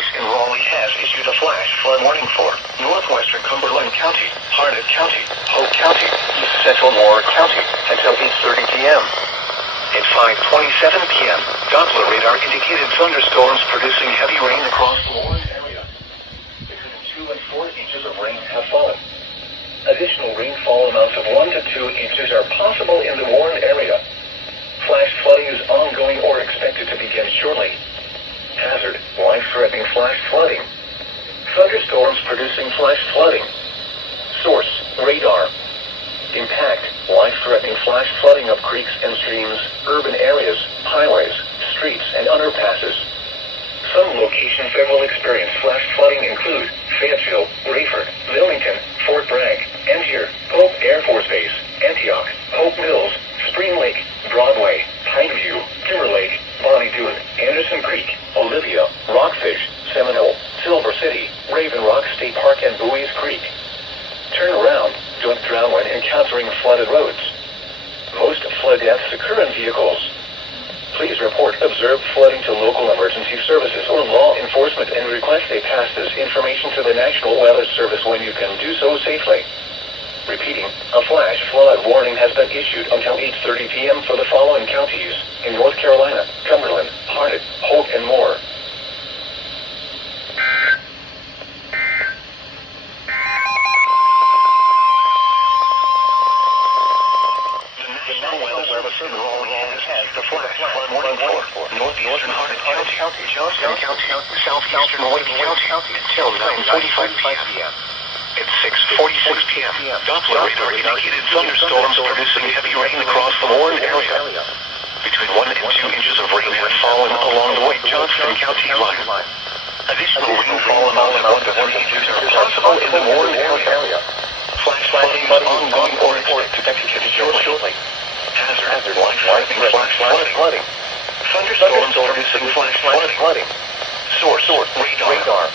Office in Raleigh has issued a flash flood warning for northwestern Cumberland County, Harnett County, Hope County, East Central Moore County until 8:30 p.m. At 5:27 p.m., Doppler radar indicated thunderstorms producing heavy rain across the warned area. Between 2 and 4 inches of rain have fallen. Additional rainfall amounts of 1 to 2 inches are possible in the warned area. Flash flooding is ongoing or expected to begin shortly. Hazard, life-threatening flash flooding. Thunderstorms producing flash flooding. Source, radar. Impact, life-threatening flash flooding of creeks and streams, urban areas, highways, streets, and underpasses. Some locations that will experience flash flooding include Fayetteville, Rayford, Wilmington, Fort Bragg, Angier, Pope Air Force Base, Antioch, Hope Mills, Spring Lake, Broadway, Pineview, Timberlake, Bonnie Doon, Anderson Creek, Olivia, Rockfish, Seminole, Silver City, Raven Rock State Park, and Bowie's Creek. Turn around, don't drown when encountering flooded roads. Most flood deaths occur in vehicles. Please report observed flooding to local emergency services or law enforcement and request they pass this information to the National Weather Service when you can do so safely. Repeating, a flash flood warning has been issued until 8:30 p.m. for the following counties in North Carolina, Cumberland, Harnett, Hope, and more. The National Weather Service in Raleigh has the flash flood warning for northeastern Harnett County, Johnston County, southeastern Wake County until 9:45 p.m. At 6:46 p.m., Doppler radar indicated thunderstorms producing heavy rain across the warned area. Between 1 and 2 inches of rain have fallen along the Wake Johnston County line. Additional rainfall amounts of 1 to 3 inches are possible in the warned area. Flash flooding is ongoing or expected to begin shortly. Hazard, life-threatening flash flooding. Thunderstorms producing flash flooding. Source, radar.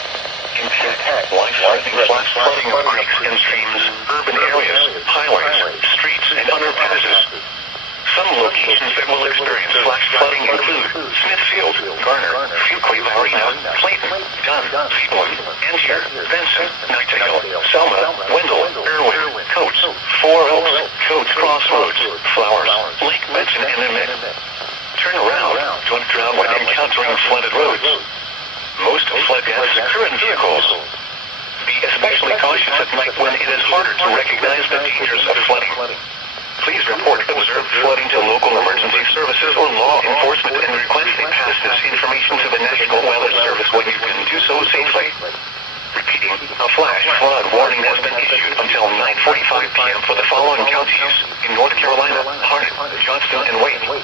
Impact, life-threatening flash flooding of creeks and streams, urban areas, highways, streets, and underpasses. Some locations that will experience flash flooding include Smithfield, Garner, Fuquay Varina, Clayton, Dunn, Phelan, Angier, Benson, Nightingale, Selma, Wendell, Irwin, Coates, Four Oaks, Coates Crossroads, Flowers, Lake Benson, and Emmett. Turn around, don't drown when encountering flooded roads. Most flood deaths occur in vehicles. Be especially cautious at night when it is harder to recognize the dangers of flooding. Please report observed flooding to local emergency services or law enforcement and request they pass this information to the National Weather Service when you can do so safely. Repeating, a flash flood warning has been issued until 9:45 p.m. for the following counties in North Carolina, Harnett, Johnston, and Wake.